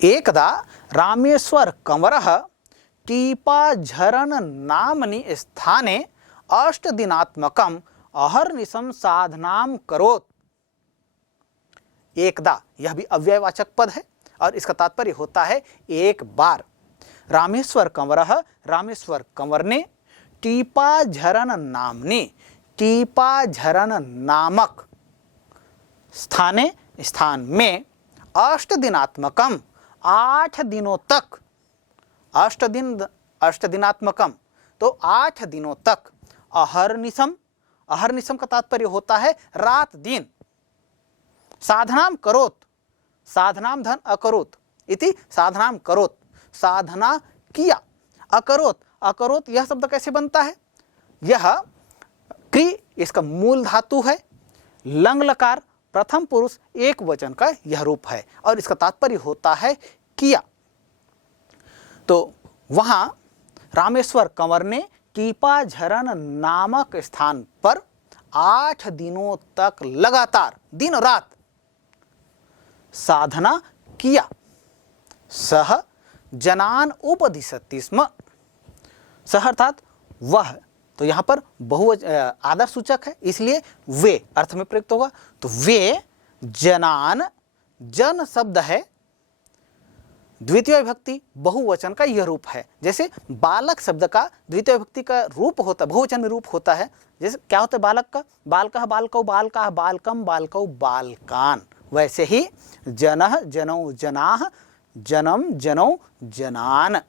एकदा रामेश्वर कंवरः टीपाझरन नामनि स्थाने 8 दिनात्मकम् अहर्निशं साधनां करोत्। एकदा, यह भी अव्ययवाचक पद है और इसका तात्पर्य होता है एक बार। रामेश्वर कंवर ने टीपाझरन नामक स्थान में 8 दिनात्मकम 8 दिनों तक, 8 दिनात्मकम तो 8 दिनों तक, अहर्निशम का तात्पर्य होता है रात दिन, साधनाम करोत, साधनाम धन अकरोत इति साधनाम करोत, साधना किया। अकरोत यह शब्द कैसे बनता है? यह क्रि इसका मूल धातु है, लंग लकार प्रथम पुरुष एक वचन का यह रूप है और इसका तात्पर्य होता है किया। तो वहां रामेश्वर कंवर ने टीपाझरन नामक स्थान पर 8 दिनों तक लगातार दिन रात साधना किया। सह जनान उपदिशति स्म, सह अर्थात वह, तो यहां पर आदर सूचक है इसलिए वे अर्थ में प्रयुक्त होगा। तो वे जनान, जन शब्द है द्वितीय विभक्ति बहुवचन का यह रूप है। जैसे बालक शब्द का द्वितीय विभक्ति का रूप होता है, बहुवचन में रूप होता है। जैसे क्या होता है बालक का? बालकः बालकौ बालकाः बालकम बालकौ बालकान। वैसे ही जनः जनौ जनाः जनम जनौ जनान।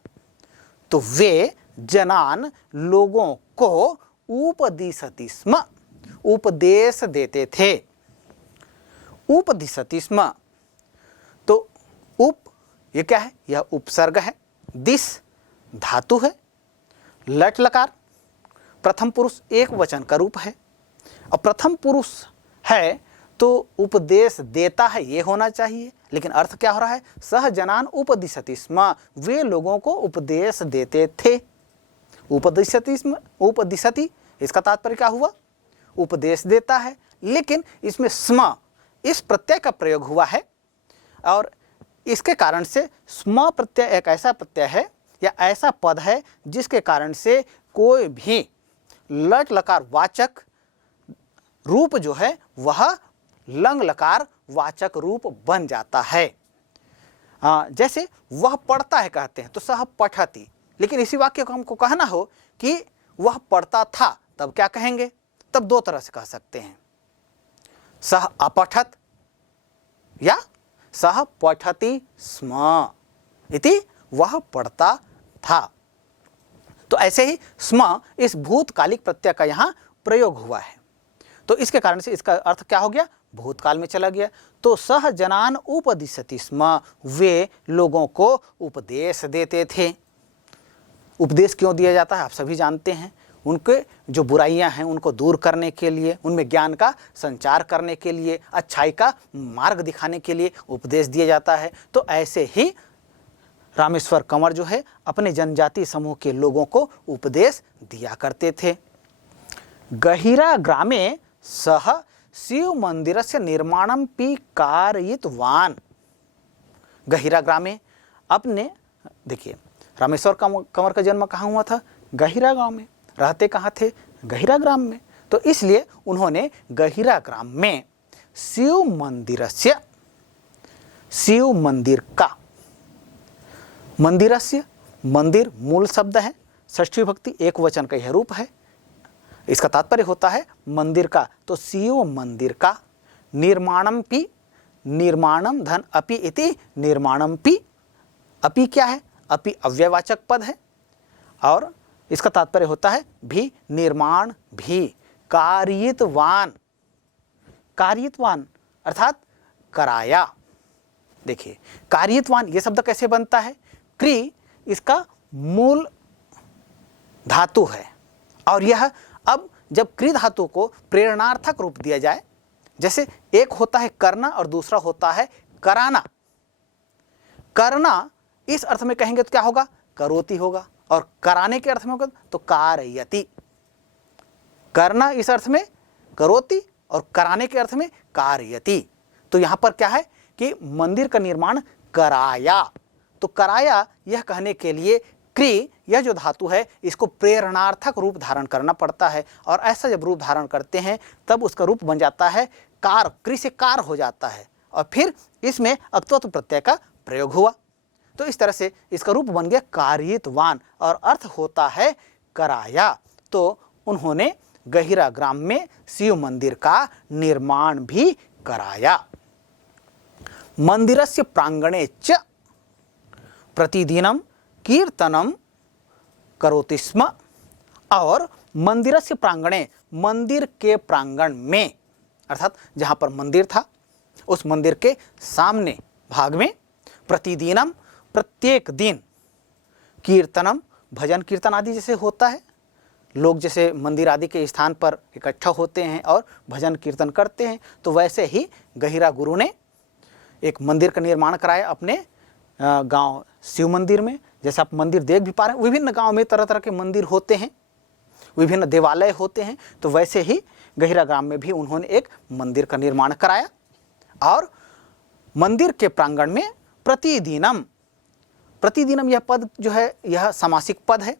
तो वे जनान लोगों को उपदिशति स्म, उपदेश देते थे। उपदिशति स्म, तो उप ये क्या है? यह उपसर्ग है। दिस धातु है, लट लकार प्रथम पुरुष एक वचन का रूप है और प्रथम पुरुष है तो उपदेश देता है ये होना चाहिए, लेकिन अर्थ क्या हो रहा है? सह जनान उपदिशति स्म, वे लोगों को उपदेश देते थे। उपदिशति स्म, उपदिशति इसका तात्पर्य क्या हुआ? उपदेश देता है, लेकिन इसमें स्म इस प्रत्यय का प्रयोग हुआ है और इसके कारण से स्म प्रत्यय एक ऐसा प्रत्यय है या ऐसा पद है जिसके कारण से कोई भी लट लकार वाचक रूप जो है वह लंग लकार वाचक रूप बन जाता है। जैसे वह पढ़ता है कहते हैं तो सह पठति, लेकिन इसी वाक्य को हमको कहना हो कि वह पढ़ता था तब क्या कहेंगे? तब दो तरह से कह सकते हैं, सह अपठत या सह पठति स्म इति, वह पढ़ता था। तो ऐसे ही स्म इस भूतकालिक प्रत्यय का यहाँ प्रयोग हुआ है, तो इसके कारण से इसका अर्थ क्या हो गया? भूतकाल में चला गया। तो सह जनान उपदिशति स्म, वे लोगों को उपदेश देते थे। उपदेश क्यों दिया जाता है आप सभी जानते हैं, उनके जो बुराइयां हैं उनको दूर करने के लिए, उनमें ज्ञान का संचार करने के लिए, अच्छाई का मार्ग दिखाने के लिए उपदेश दिया जाता है। तो ऐसे ही रामेश्वर कंवर जो है अपने जनजाति समूह के लोगों को उपदेश दिया करते थे। गहिरा ग्रामे सह शिव मंदिरस्य निर्माणं पि कारयितवान्। गहिरा ग्रामे, अपने देखिए रामेश्वर कंवर का जन्म कहाँ हुआ था? गहिरा गांव में। रहते कहाँ थे? गहिरा ग्राम में। तो इसलिए उन्होंने गहिरा ग्राम में शिव मंदिरस्य, शिव मंदिर का, मंदिरस्य मंदिर मूल शब्द है, षष्ठी विभक्ति एक वचन का यह रूप है। इसका तात्पर्य होता है मंदिर का, तो शिव मंदिर का। निर्माणम पि, निर्माणम धन अपि इति निर्माणम पि, अपि क्या है? अपि अव्ययवाचक पद है और इसका तात्पर्य होता है भी, निर्माण भी। कार्यितवान, कार्यितवान अर्थात कराया। देखिए कार्यितवान ये शब्द कैसे बनता है? क्रि इसका मूल धातु है और यह अब जब क्रि धातु को प्रेरणार्थक रूप दिया जाए, जैसे एक होता है करना और दूसरा होता है कराना। करना इस अर्थ में कहेंगे तो क्या होगा? करोति होगा, और कराने के अर्थ में होगा तो कारयति। करना इस अर्थ में करोति और कराने के अर्थ में कारयति। तो यहां पर क्या है कि मंदिर का निर्माण कराया, तो कराया यह कहने के लिए क्री यह जो धातु है इसको प्रेरणार्थक रूप धारण करना पड़ता है, और ऐसा जब रूप धारण करते हैं तब उसका रूप बन जाता है कार, क्री से कार हो जाता है, और फिर इसमें अक्तत्व प्रत्यय का प्रयोग हुआ। तो इस तरह से इसका रूप बन गया कारितवान, और अर्थ होता है कराया। तो उन्होंने गहिरा ग्राम में शिव मंदिर का निर्माण भी कराया। मंदिरस्य प्रांगणे च प्रतिदिनम कीर्तनम करोति स्म, और मंदिरस्य प्रांगणे, मंदिर के प्रांगण में, अर्थात जहाँ पर मंदिर था उस मंदिर के सामने भाग में, प्रतिदिनम प्रत्येक दिन, कीर्तनम भजन कीर्तन आदि जैसे होता है, लोग जैसे मंदिर आदि के स्थान पर इकट्ठा होते हैं और भजन कीर्तन करते हैं, तो वैसे ही गहिरा गुरु ने एक मंदिर का निर्माण कराया अपने गांव शिव मंदिर में। जैसे आप मंदिर देख भी पा रहे हैं, विभिन्न गांव में तरह तरह के मंदिर होते हैं, विभिन्न देवालय होते हैं, तो वैसे ही गहिरा ग्राम में भी उन्होंने एक मंदिर का निर्माण कराया। और मंदिर के प्रांगण में प्रतिदिनम, प्रतिदिनम यह पद जो है यह समासिक पद है।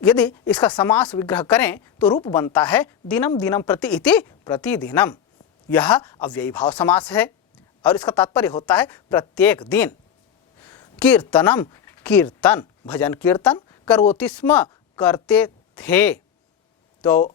यदि इसका समास विग्रह करें तो रूप बनता है दिनम दिनम प्रति इति प्रतिदिनम। यह अव्ययी भाव समास है और इसका तात्पर्य होता है प्रत्येक दिन। कीर्तनम, कीर्तन भजन कीर्तन, करोति स्म करते थे, तो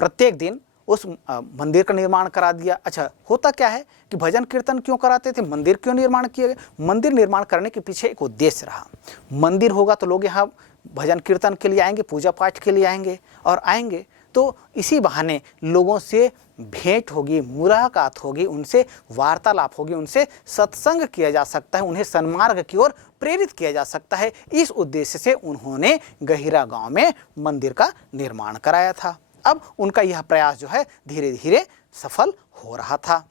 प्रत्येक दिन उस मंदिर का निर्माण करा दिया। अच्छा, होता क्या है कि भजन कीर्तन क्यों कराते थे, मंदिर क्यों निर्माण किए गए? मंदिर निर्माण करने के पीछे एक उद्देश्य रहा। मंदिर होगा तो लोग यहाँ भजन कीर्तन के लिए आएंगे, पूजा पाठ के लिए आएंगे, और आएंगे तो इसी बहाने लोगों से भेंट होगी, मुलाकात होगी, उनसे वार्तालाप होगी, उनसे सत्संग किया जा सकता है, उन्हें सन्मार्ग की ओर प्रेरित किया जा सकता है। इस उद्देश्य से उन्होंने गहिरा गांव में मंदिर का निर्माण कराया था। अब उनका यह प्रयास जो है धीरे धीरे सफल हो रहा था।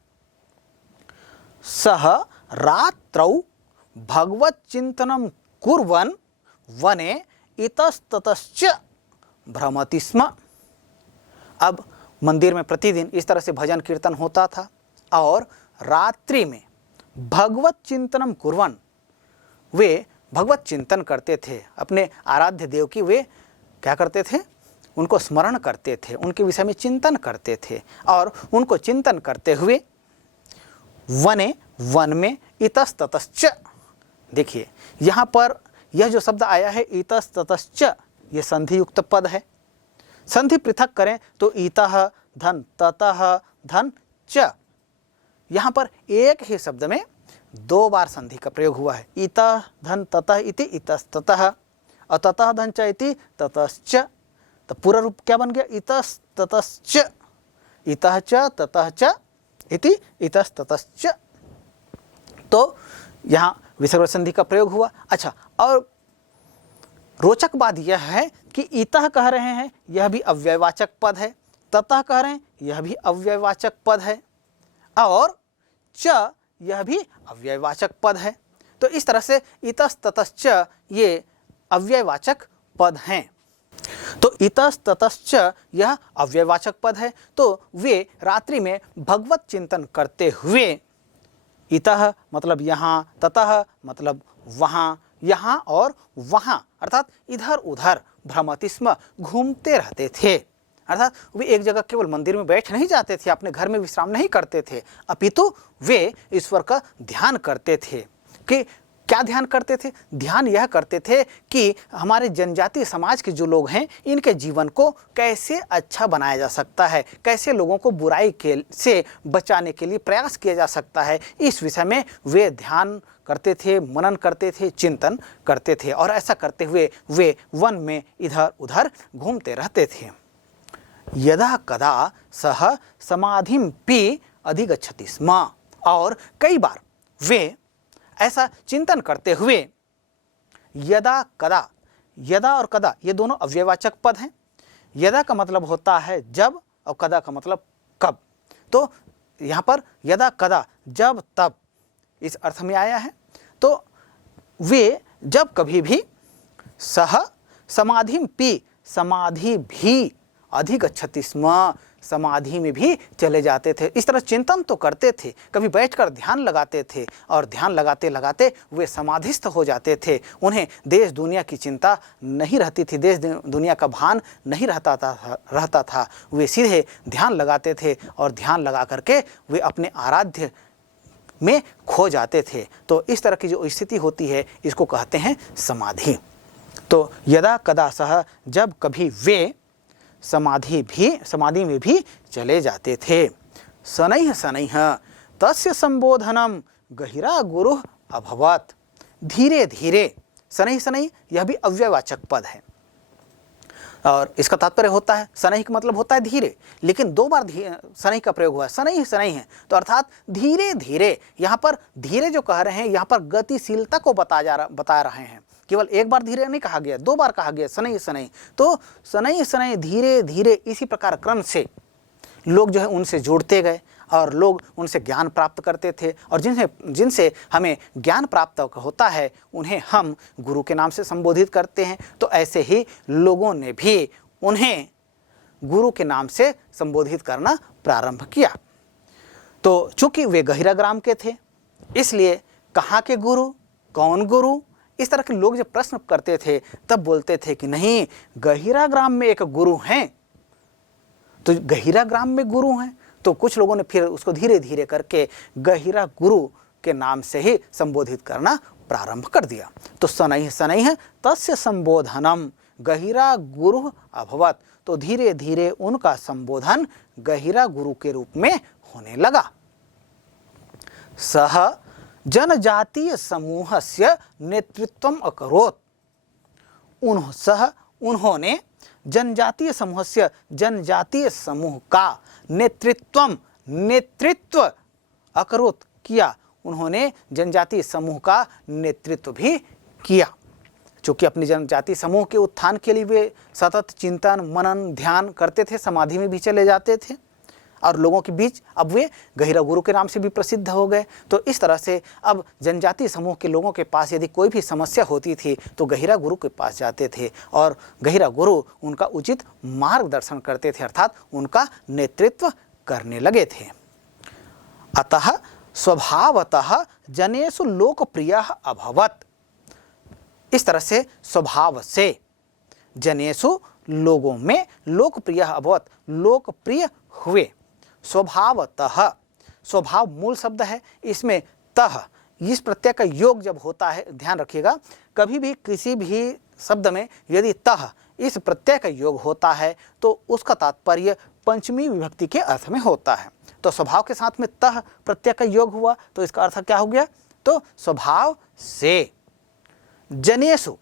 सह रात्रौ भगवत चिंतनम कुर्वन् वने इतस्ततश्च भ्रमति स्म। अब मंदिर में प्रतिदिन इस तरह से भजन कीर्तन होता था, और रात्रि में भगवत चिंतनम कुर्वन्, वे भगवत चिंतन करते थे, अपने आराध्य देव की वे क्या करते थे, उनको स्मरण करते थे, उनके विषय में चिंतन करते थे, और उनको चिंतन करते हुए वने, वन में, इतस्ततश्च, देखिए यहाँ पर यह जो शब्द आया है इतस्ततश्च, ये संधि युक्त पद है। संधि पृथक करें तो इतः धन ततः धन च, यहाँ पर एक ही शब्द में दो बार संधि का प्रयोग हुआ है। इतः धन ततः इति इतस्ततः, और ततः धन च इति ततश्च, तो पूरा रूप क्या बन गया, इतस्ततश्च, इतः च ततः च इति इतस्ततश्च। तो यहाँ विसर्ग संधि का प्रयोग हुआ। अच्छा, और रोचक बात यह है कि इतः कह रहे हैं यह भी अव्ययवाचक पद है, ततः कह रहे हैं यह भी अव्ययवाचक पद है, और च यह भी अव्ययवाचक पद है। तो इस तरह से इतस्ततश्च ये अव्ययवाचक पद हैं। तो इतस्ततश्च यह अव्ययवाचक पद है। तो वे रात्रि में भगवत चिंतन करते हुए, इतः मतलब यहाँ, ततः मतलब वहाँ, यहाँ और वहाँ अर्थात इधर उधर, भ्रमति स्म घूमते रहते थे। अर्थात वे एक जगह केवल मंदिर में बैठ नहीं जाते थे, अपने घर में विश्राम नहीं करते थे, अपितु वे ईश्वर का ध्यान करते थे। कि क्या ध्यान करते थे? ध्यान यह करते थे कि हमारे जनजातीय समाज के जो लोग हैं इनके जीवन को कैसे अच्छा बनाया जा सकता है, कैसे लोगों को बुराई के से बचाने के लिए प्रयास किया जा सकता है, इस विषय में वे ध्यान करते थे, मनन करते थे, चिंतन करते थे। और ऐसा करते हुए वे वन में इधर उधर घूमते रहते थे। यदा कदा सह समाधिं पि अधिगच्छति स्म, और कई बार वे ऐसा चिंतन करते हुए, यदा कदा, यदा और कदा ये दोनों अव्ययवाचक पद हैं। यदा का मतलब होता है जब, और कदा का मतलब कब। तो यहाँ पर यदा कदा जब तब इस अर्थ में आया है। तो वे जब कभी भी सह समाधिं पि समाधि भी अधिगच्छति स्म समाधि में भी चले जाते थे। इस तरह चिंतन तो करते थे, कभी बैठकर ध्यान लगाते थे और ध्यान लगाते लगाते वे समाधिस्थ हो जाते थे। उन्हें देश दुनिया की चिंता नहीं रहती थी, देश दुनिया का भान नहीं रहता था। वे सीधे ध्यान लगाते थे और ध्यान लगा करके वे अपने आराध्य में खो जाते थे। तो इस तरह की जो स्थिति होती है इसको कहते हैं समाधि। तो यदा कदा सह, जब कभी वे समाधि में भी चले जाते थे। शनैः शनैः तस्य संबोधनम गहिरा गुरु अभवत्। धीरे धीरे, शनैः शनैः यह भी अव्ययवाचक पद है और इसका तात्पर्य होता है, शनैः का मतलब होता है धीरे, लेकिन दो बार शनैः का प्रयोग हुआ है, शनैः शनैः है, तो अर्थात धीरे धीरे। यहाँ पर धीरे जो कह रहे हैं, यहाँ पर गतिशीलता को बता रहे हैं। केवल एक बार धीरे नहीं कहा गया, दो बार कहा गया शनैः शनैः। तो शनैः शनैः धीरे धीरे इसी प्रकार क्रम से लोग जो है उनसे जुड़ते गए और लोग उनसे ज्ञान प्राप्त करते थे, और जिनसे हमें ज्ञान प्राप्त होता है उन्हें हम गुरु के नाम से संबोधित करते हैं। तो ऐसे ही लोगों ने भी उन्हें गुरु के नाम से संबोधित करना प्रारंभ किया। तो चूंकि वे गहिरा ग्राम के थे, इसलिए कहाँ के गुरु, कौन गुरु, इस तरह के लोग जब प्रश्न करते थे तब बोलते थे कि नहीं, गहिरा ग्राम में एक गुरु हैं। तो गहिरा ग्राम में गुरु हैं, तो कुछ लोगों ने फिर उसको धीरे धीरे करके गहिरा गुरु के नाम से ही संबोधित करना प्रारंभ कर दिया। तो शनैः शनैः तस्य संबोधनम गहिरा गुरु अभवत्। तो धीरे धीरे उनका संबोधन गहिरा गुरु के रूप में होने लगा। सह जनजातीय समूहस्य नेतृत्वम अकरोत्। उन्होंने जनजातीय समूह का नेतृत्व अकरोत् किया। उन्होंने जनजातीय समूह का नेतृत्व भी किया। चूँकि अपनी जनजातीय समूह के उत्थान के लिए वे सतत चिंतन मनन ध्यान करते थे, समाधि में भी चले जाते थे और लोगों के बीच अब वे गहिरा गुरु के नाम से भी प्रसिद्ध हो गए। तो इस तरह से अब जनजातीय समूह के लोगों के पास यदि कोई भी समस्या होती थी तो गहिरा गुरु के पास जाते थे और गहिरा गुरु उनका उचित मार्गदर्शन करते थे, अर्थात उनका नेतृत्व करने लगे थे। अतः स्वभावतः जनेषु लोकप्रियः अभवत्। इस तरह से स्वभाव से जनेषु लोगों में लोकप्रियः अभवत्, लोकप्रिय हुए। स्वभावतः, स्वभाव मूल शब्द है, इसमें तः इस प्रत्यय का योग जब होता है, ध्यान रखिएगा, कभी भी किसी भी शब्द में यदि तः इस प्रत्यय का योग होता है तो उसका तात्पर्य पंचमी विभक्ति के अर्थ में होता है। तो स्वभाव के साथ में तः प्रत्यय का योग हुआ तो इसका अर्थ क्या हो गया, तो स्वभाव से। जनेषु,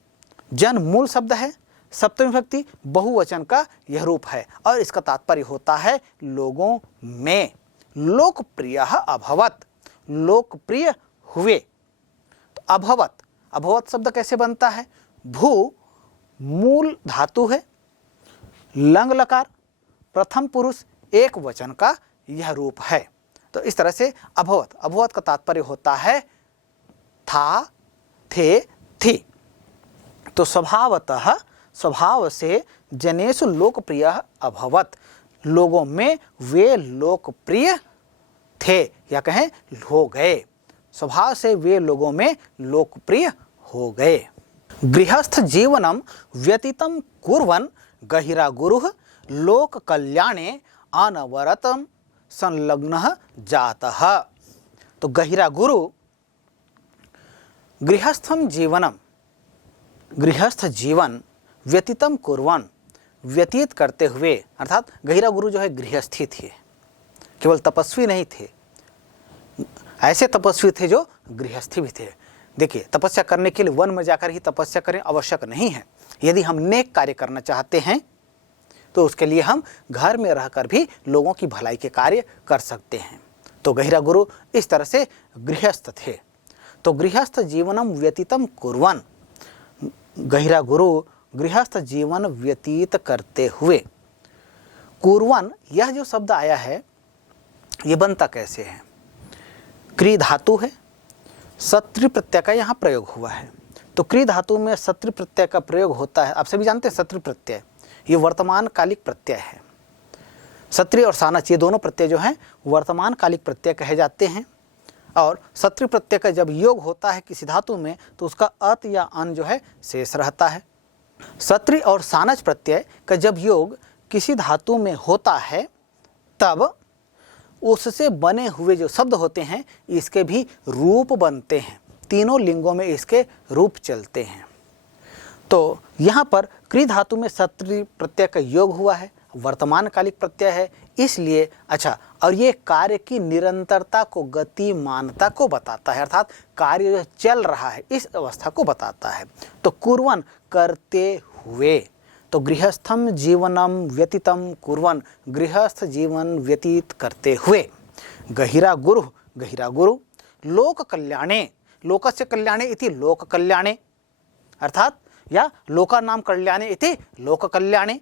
जन मूल शब्द है, सप्तमी विभक्ति बहुवचन का यह रूप है और इसका तात्पर्य होता है लोगों में। लोकप्रियः अभवत्, लोकप्रिय हुए। तो अभवत् शब्द कैसे बनता है, भू मूल धातु है, लंग लकार प्रथम पुरुष एक वचन का यह रूप है। तो इस तरह से अभवत् का तात्पर्य होता है था, थे, थी। तो स्वभावतः, स्वभाव से जनेषु लोकप्रियः अभवत्, लोगों में वे लोकप्रिय थे या कहें हो गए। स्वभाव से वे लोगों में लोकप्रिय हो गए। गृहस्थ जीवनम व्यतीतं कुर्वन् गहिरा गुरुः लोक कल्याणे अनवरतं संलग्नः जातः। तो गहिरा गुरु गृहस्थ जीवन व्यतीतम कुर्वन्, व्यतीत करते हुए, अर्थात गहिरा गुरु जो है गृहस्थी थे, केवल तपस्वी नहीं थे, ऐसे तपस्वी थे जो गृहस्थी भी थे। देखिए, तपस्या करने के लिए वन में जाकर ही तपस्या करें आवश्यक नहीं है। यदि हम नेक कार्य करना चाहते हैं तो उसके लिए हम घर में रहकर भी लोगों की भलाई के कार्य कर सकते हैं। तो गहिरा गुरु इस तरह से गृहस्थ थे। तो गृहस्थ जीवनम व्यतीतम कुर्वन्, गहिरा गुरु गृहस्थ जीवन व्यतीत करते हुए। कुर्वन्, यह जो शब्द आया है ये बनता कैसे है, क्री धातु है, सत्रि प्रत्यय का यहाँ प्रयोग हुआ है। तो क्री धातु में सत्रि प्रत्यय का प्रयोग होता है, आप सभी जानते हैं सत्रि प्रत्यय ये वर्तमान कालिक प्रत्यय है। सत्रि और सानच ये दोनों प्रत्यय जो हैं वर्तमान कालिक प्रत्यय कहे जाते हैं। और सत्रि प्रत्यय का जब योग होता है किसी धातु में तो उसका अत या अन जो है शेष रहता है। सत्रि और सानच प्रत्यय का जब योग किसी धातु में होता है तब उससे बने हुए जो शब्द होते हैं इसके भी रूप बनते हैं, तीनों लिंगों में इसके रूप चलते हैं। तो यहाँ पर क्री धातु में सत्रि प्रत्यय का योग हुआ है, वर्तमान कालिक प्रत्यय है, इसलिए अच्छा, और ये कार्य की निरंतरता को, गतिमानता को बताता है, अर्थात कार्य जो चल रहा है इस अवस्था को बताता है। तो कुर्वन् करते हुए, तो गृहस्थम जीवनम व्यतीतम कुर्वन्, गृहस्थ जीवन व्यतीत करते हुए। गहिरा गुरु, लोक कल्याणे, लोकस्य कल्याणे इति लोक कल्याणे, अर्थात या लोका नाम कल्याणे इति लोक कल्याणे,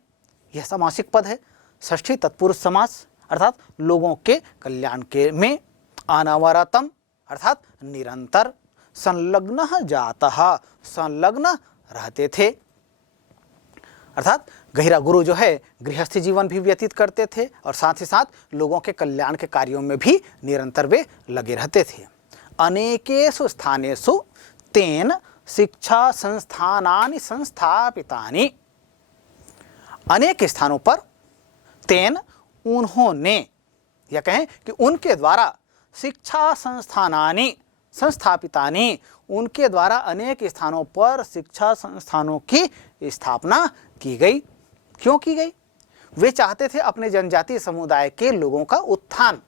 यह समासिक पद है। षष्ठी तत्पुरुष समास, अर्थात लोगों के कल्याण के में। अनवरतम अर्थात निरंतर। संलग्न जातः, संलग्न रहते थे, अर्थात गहिरा गुरु जो है गृहस्थी जीवन भी व्यतीत करते थे और साथ ही साथ लोगों के कल्याण के कार्यों में भी निरंतर वे लगे रहते थे। अनेकेषु स्थानेषु तेन शिक्षा संस्थानानि संस्थापितानि, अनेक स्थानों पर तेन उन्होंने, या कहें कि उनके द्वारा, शिक्षा संस्थानानि संस्थापितानि, उनके द्वारा अनेक स्थानों पर शिक्षा संस्थानों की स्थापना की गई। क्यों की गई? वे चाहते थे अपने जनजातीय समुदाय के लोगों का उत्थान।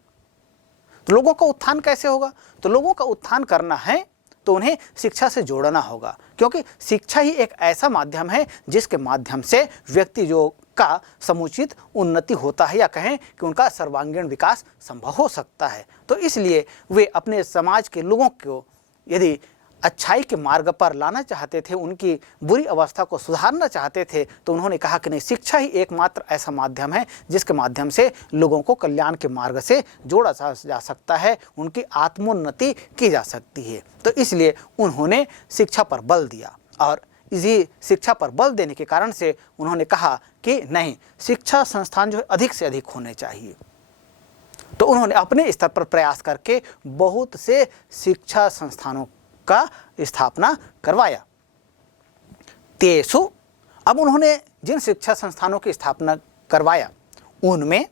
तो लोगों का उत्थान कैसे होगा? तो लोगों का उत्थान करना है तो उन्हें शिक्षा से जोड़ना होगा, क्योंकि शिक्षा ही एक ऐसा माध्यम है जिसके माध्यम से व्यक्ति जो का समुचित उन्नति होता है, या कहें कि उनका सर्वांगीण विकास संभव हो सकता है। तो इसलिए वे अपने समाज के लोगों को यदि अच्छाई के मार्ग पर लाना चाहते थे, उनकी बुरी अवस्था को सुधारना चाहते थे, तो उन्होंने कहा कि नहीं, शिक्षा ही एकमात्र ऐसा माध्यम है जिसके माध्यम से लोगों को कल्याण के मार्ग से जोड़ा जा सकता है, उनकी आत्मोन्नति की जा सकती है। तो इसलिए उन्होंने शिक्षा पर बल दिया, और इसी शिक्षा पर बल देने के कारण से उन्होंने कहा कि नहीं, शिक्षा संस्थान जो है अधिक से अधिक होने चाहिए। तो उन्होंने अपने स्तर पर प्रयास करके बहुत से शिक्षा संस्थानों का स्थापना करवाया। तेसु, अब उन्होंने जिन शिक्षा संस्थानों की स्थापना करवाया उनमें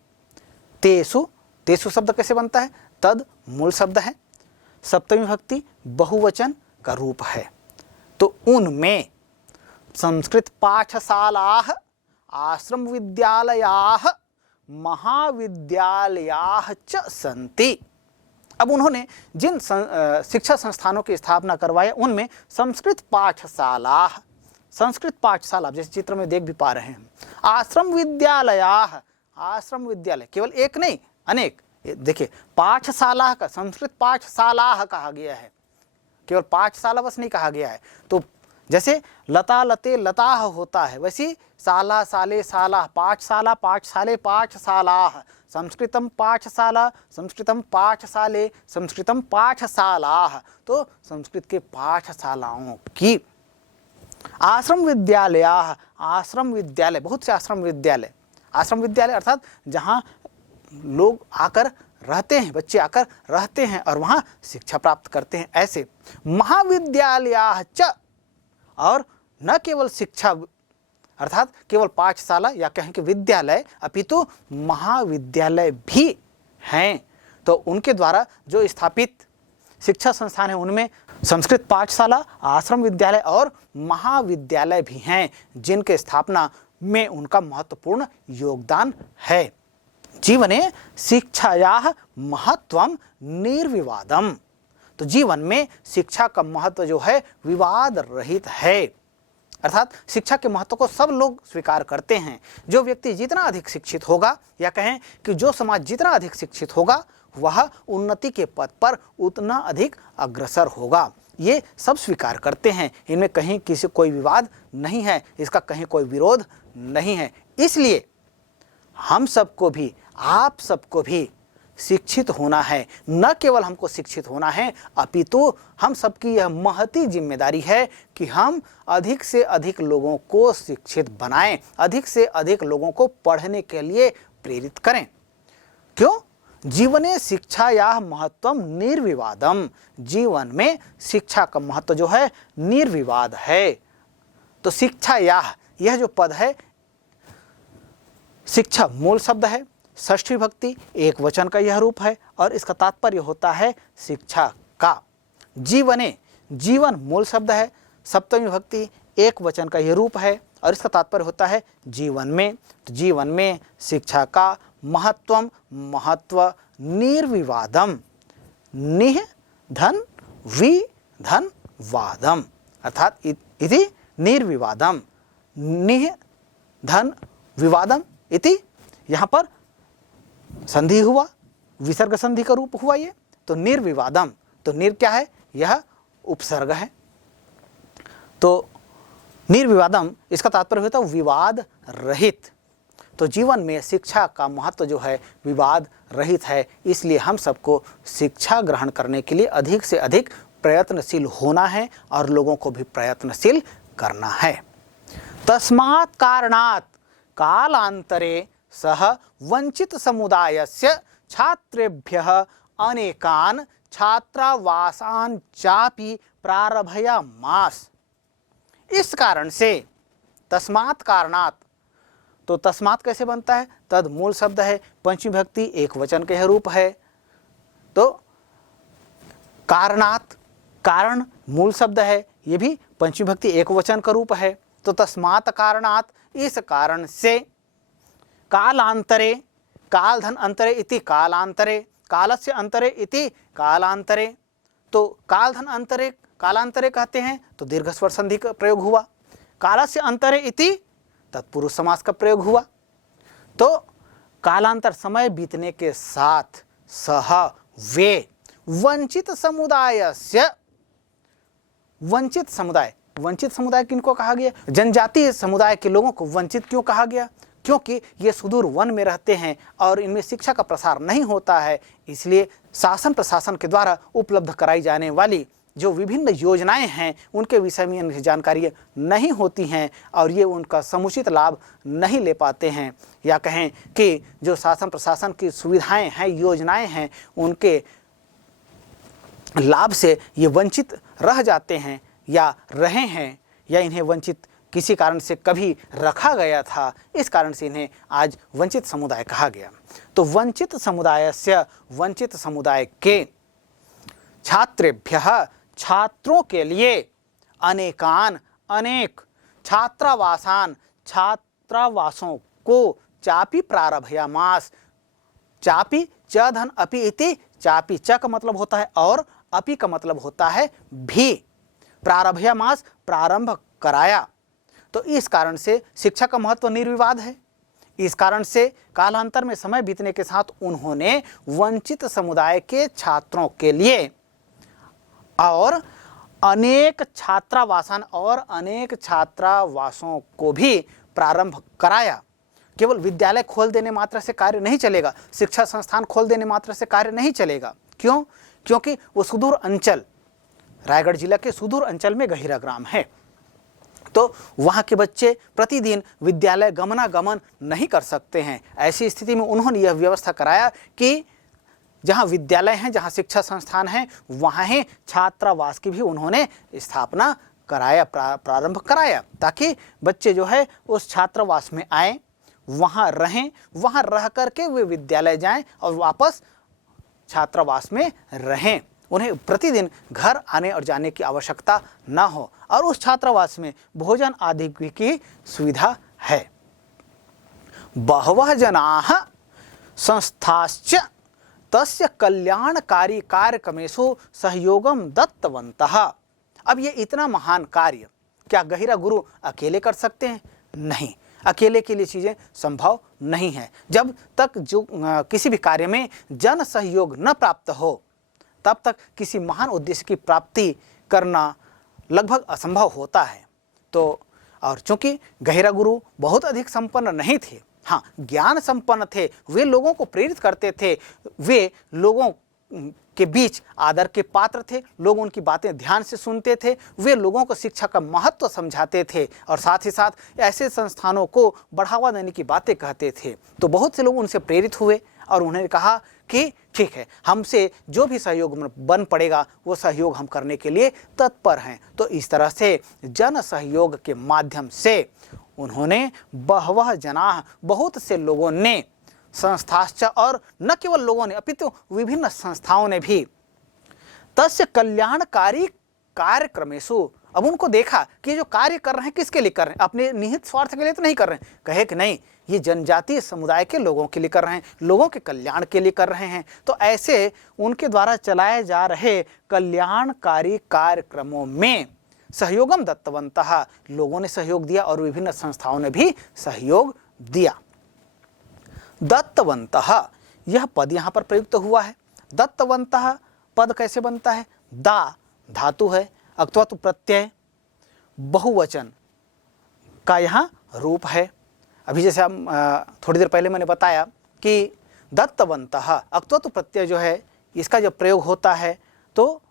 तेसु, तेसु शब्द कैसे बनता है? तद मूल शब्द है, सप्तमी विभक्ति बहुवचन का रूप है। तो उनमें संस्कृत पाठशालाः, आश्रम विद्यालयाः, महाविद्यालयाः च सन्ति। अब उन्होंने जिन शिक्षा संस्थानों की स्थापना करवाया उनमें संस्कृत पाठशाला, संस्कृत पाठशाला जैसे चित्र में देख भी पा रहे हैं, आश्रम विद्यालयाः, आश्रम विद्यालय केवल एक नहीं अनेक, देखिए पाठशाला का संस्कृत पाठशाला कहा गया है, केवल पाठशाला बस नहीं कहा गया है। तो जैसे लता लते लताः होता है, वैसी शाला शाले शाला, पाठशाला पाठशाले पाठशालाः, संस्कृतम पाठशाला संस्कृतम पाठशाले संस्कृतम पाठशालाः, तो संस्कृत के पाठशालाओं की। आश्रम विद्यालयाः, आश्रम विद्यालय, बहुत से आश्रम विद्यालय, आश्रम विद्यालय अर्थात जहाँ लोग आकर रहते हैं, बच्चे आकर रहते हैं और वहाँ शिक्षा प्राप्त करते हैं, ऐसे। महाविद्यालयाः च, और न केवल शिक्षा अर्थात केवल पाठशाला या कहें कि विद्यालय, अपितु महाविद्यालय भी हैं। तो उनके द्वारा जो स्थापित शिक्षा संस्थान है उनमें संस्कृत पाठशाला, आश्रम विद्यालय और महाविद्यालय भी हैं, जिनके स्थापना में उनका महत्वपूर्ण योगदान है। जीवने शिक्षायाः महत्वम निर्विवादम, तो जीवन में शिक्षा का महत्व जो है विवाद रहित है, अर्थात शिक्षा के महत्व को सब लोग स्वीकार करते हैं। जो व्यक्ति जितना अधिक शिक्षित होगा, या कहें कि जो समाज जितना अधिक शिक्षित होगा, वह उन्नति के पथ पर उतना अधिक अग्रसर होगा, ये सब स्वीकार करते हैं। इनमें कहीं किसी कोई विवाद नहीं है, इसका कहीं कोई विरोध नहीं है। इसलिए हम सबको भी, आप सबको भी शिक्षित होना है। न केवल हमको शिक्षित होना है, अपितु हम सबकी यह महती जिम्मेदारी है कि हम अधिक से अधिक लोगों को शिक्षित बनाएं, अधिक से अधिक लोगों को पढ़ने के लिए प्रेरित करें। क्यों? जीवने शिक्षायाः महत्वम निर्विवादम, जीवन में शिक्षा का महत्व जो है निर्विवाद है। तो शिक्षायाः, यह जो पद है, शिक्षा मूल शब्द है, षष्ठी विभक्ति एक वचन का यह रूप है और इसका तात्पर्य होता है शिक्षा का। जीवने, जीवन मूल शब्द है, सप्तमी विभक्ति एक वचन का यह रूप है और इसका तात्पर्य होता है जीवन में। तो जीवन में शिक्षा का महत्वम, महत्व निर्विवादम, निह धन वि धन वादम, अर्थात इति निर्विवादम, निह धन विवादम इति, यहाँ पर संधि हुआ, विसर्ग संधि का रूप हुआ ये। तो निर्विवादम, तो निर क्या है? यह उपसर्ग है। तो निर्विवादम इसका तात्पर्य होता है विवाद रहित। तो जीवन में शिक्षा का महत्व जो है विवाद रहित है, इसलिए हम सबको शिक्षा ग्रहण करने के लिए अधिक से अधिक प्रयत्नशील होना है और लोगों को भी प्रयत्नशील करना है। तस्मात् कारणात् कालांतरे सह वंचित समुदायस्य छात्रेभ्यः अनेकान् छात्रावासान् चापि प्रारभयामास। इस कारण से, तस्मात् कारणात्, तो तस्मात् कैसे बनता है? तद मूल शब्द है, पंचमी विभक्ति एक वचन का यह रूप है। तो कारणात्, कारण मूल शब्द है, ये भी पंचमी विभक्ति एक वचन का रूप है। तो तस्मात् कारणात्, इस कारण से, कालांतरे, काल धन अंतरे इति कालांतरे, कालस्य अंतरे इति कालांतरे। तो काल धन अंतरे, कालांतरे कहते हैं तो दीर्घ स्वर संधि का प्रयोग हुआ। कालस्य अंतरे इति तत्पुरुष समास का प्रयोग हुआ। तो कालांतर, समय बीतने के साथ, सह वे वंचित समुदायस्य, वंचित समुदाय, वंचित समुदाय किनको कहा गया? जनजातीय समुदाय के लोगों को वंचित क्यों कहा गया? क्योंकि ये सुदूर वन में रहते हैं और इनमें शिक्षा का प्रसार नहीं होता है, इसलिए शासन प्रशासन के द्वारा उपलब्ध कराई जाने वाली जो विभिन्न योजनाएं हैं उनके विषय में इनकी जानकारी नहीं होती हैं और ये उनका समुचित लाभ नहीं ले पाते हैं, या कहें कि जो शासन प्रशासन की सुविधाएं हैं, योजनाएं हैं, उनके लाभ से ये वंचित रह जाते हैं या रहे हैं, या इन्हें वंचित किसी कारण से कभी रखा गया था, इस कारण से इन्हें आज वंचित समुदाय कहा गया। तो वंचित समुदायस्य, वंचित समुदाय के, छात्रेभ्यः, छात्रों के लिए, अनेकान, अनेक, छात्रावासान, छात्रावासों को, चापि प्रारभयामास, चापि च धन अपि इति, चापि च का मतलब होता है और, अपि का मतलब होता है भी, प्रारभयामास प्रारंभ कराया। तो इस कारण से शिक्षा का महत्व निर्विवाद है। इस कारण से कालांतर में समय बीतने के साथ उन्होंने वंचित समुदाय के छात्रों के लिए और अनेक छात्रावासन और अनेक छात्रावासों को भी प्रारंभ कराया। केवल विद्यालय खोल देने मात्र से कार्य नहीं चलेगा, शिक्षा संस्थान खोल देने मात्र से कार्य नहीं चलेगा। क्यों? क्योंकि वो सुदूर अंचल, रायगढ़ जिला के सुदूर अंचल में गहिरा ग्राम है, तो वहाँ के बच्चे प्रतिदिन विद्यालय गमनागमन नहीं कर सकते हैं। ऐसी स्थिति में उन्होंने यह व्यवस्था कराया कि जहाँ विद्यालय हैं, जहाँ शिक्षा संस्थान हैं, वहाँ ही छात्रावास की भी उन्होंने स्थापना कराया, प्रारंभ कराया, ताकि बच्चे जो है उस छात्रावास में आएँ, वहाँ रहें, वहाँ रह करके वे विद्यालय जाएं और वापस छात्रावास में रहें। उन्हें प्रतिदिन घर आने और जाने की आवश्यकता ना हो और उस छात्रावास में भोजन आदि की सुविधा है। बहवः जनाः संस्थाश्च तस्य कल्याणकारी कार्यक्रमेषु सहयोगम दत्तवन्तः। अब ये इतना महान कार्य क्या गहिरा गुरु अकेले कर सकते हैं? नहीं, अकेले के लिए चीज़ें संभव नहीं है। जब तक जो किसी भी कार्य में जन सहयोग न प्राप्त हो, तब तक किसी महान उद्देश्य की प्राप्ति करना लगभग असंभव होता है। तो और चूंकि गहिरा गुरु बहुत अधिक संपन्न नहीं थे, हाँ ज्ञान संपन्न थे, वे लोगों को प्रेरित करते थे, वे लोगों के बीच आदर के पात्र थे, लोग उनकी बातें ध्यान से सुनते थे, वे लोगों को शिक्षा का महत्व समझाते थे और साथ ही साथ ऐसे संस्थानों को बढ़ावा देने की बातें कहते थे। तो बहुत से लोग उनसे प्रेरित हुए और उन्होंने कहा कि ठीक है, हमसे जो भी सहयोग बन पड़ेगा वो सहयोग हम करने के लिए तत्पर हैं। तो इस तरह से जन सहयोग के माध्यम से उन्होंने बहवह जनाः, बहुत से लोगों ने, संस्थाश्च, और न केवल लोगों ने अपितु विभिन्न संस्थाओं ने भी तस्य कल्याणकारी कार्यक्रमेषु, अब उनको देखा कि जो कार्य कर रहे हैं किसके लिए कर रहे हैं, अपने निहित स्वार्थ के लिए तो नहीं कर रहे हैं, कहे कि नहीं, ये जनजातीय समुदाय के लोगों के लिए कर रहे हैं, लोगों के कल्याण के लिए कर रहे हैं। तो ऐसे उनके द्वारा चलाए जा रहे कल्याणकारी कार्यक्रमों में सहयोगम दत्तवन्तः, लोगों ने सहयोग दिया और विभिन्न संस्थाओं ने भी सहयोग दिया। दत्तवन्तः, यह पद यहाँ पर प्रयुक्त हुआ है। दत्तवन्तः पद कैसे बनता है? दा धातु है, अक्त्वतु प्रत्यय, बहुवचन का यहाँ रूप है। अभी जैसे हम थोड़ी देर पहले मैंने बताया कि दत्तवन्तः अक्त्वतु प्रत्यय जो है, इसका जब प्रयोग होता है तो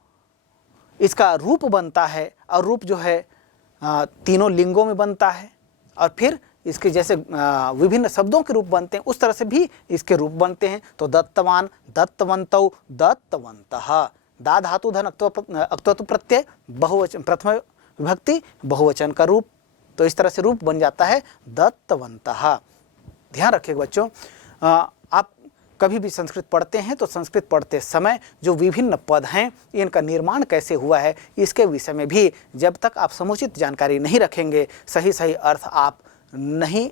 इसका रूप बनता है, और रूप जो है तीनों लिंगों में बनता है, और फिर इसके जैसे विभिन्न शब्दों के रूप बनते हैं उस तरह से भी इसके रूप बनते हैं। तो दत्तवान, दत्तवन्तौ, दत्तवन्तः, दा धातु धन अक्त्वतु प्रत्यय, बहुवचन, प्रथम विभक्ति बहुवचन का रूप, तो इस तरह से रूप बन जाता है दत्तवन्तः। ध्यान रखिएगा बच्चों, आप कभी भी संस्कृत पढ़ते हैं तो संस्कृत पढ़ते समय जो विभिन्न पद हैं, इनका निर्माण कैसे हुआ है, इसके विषय में भी जब तक आप समुचित जानकारी नहीं रखेंगे, सही सही अर्थ आप नहीं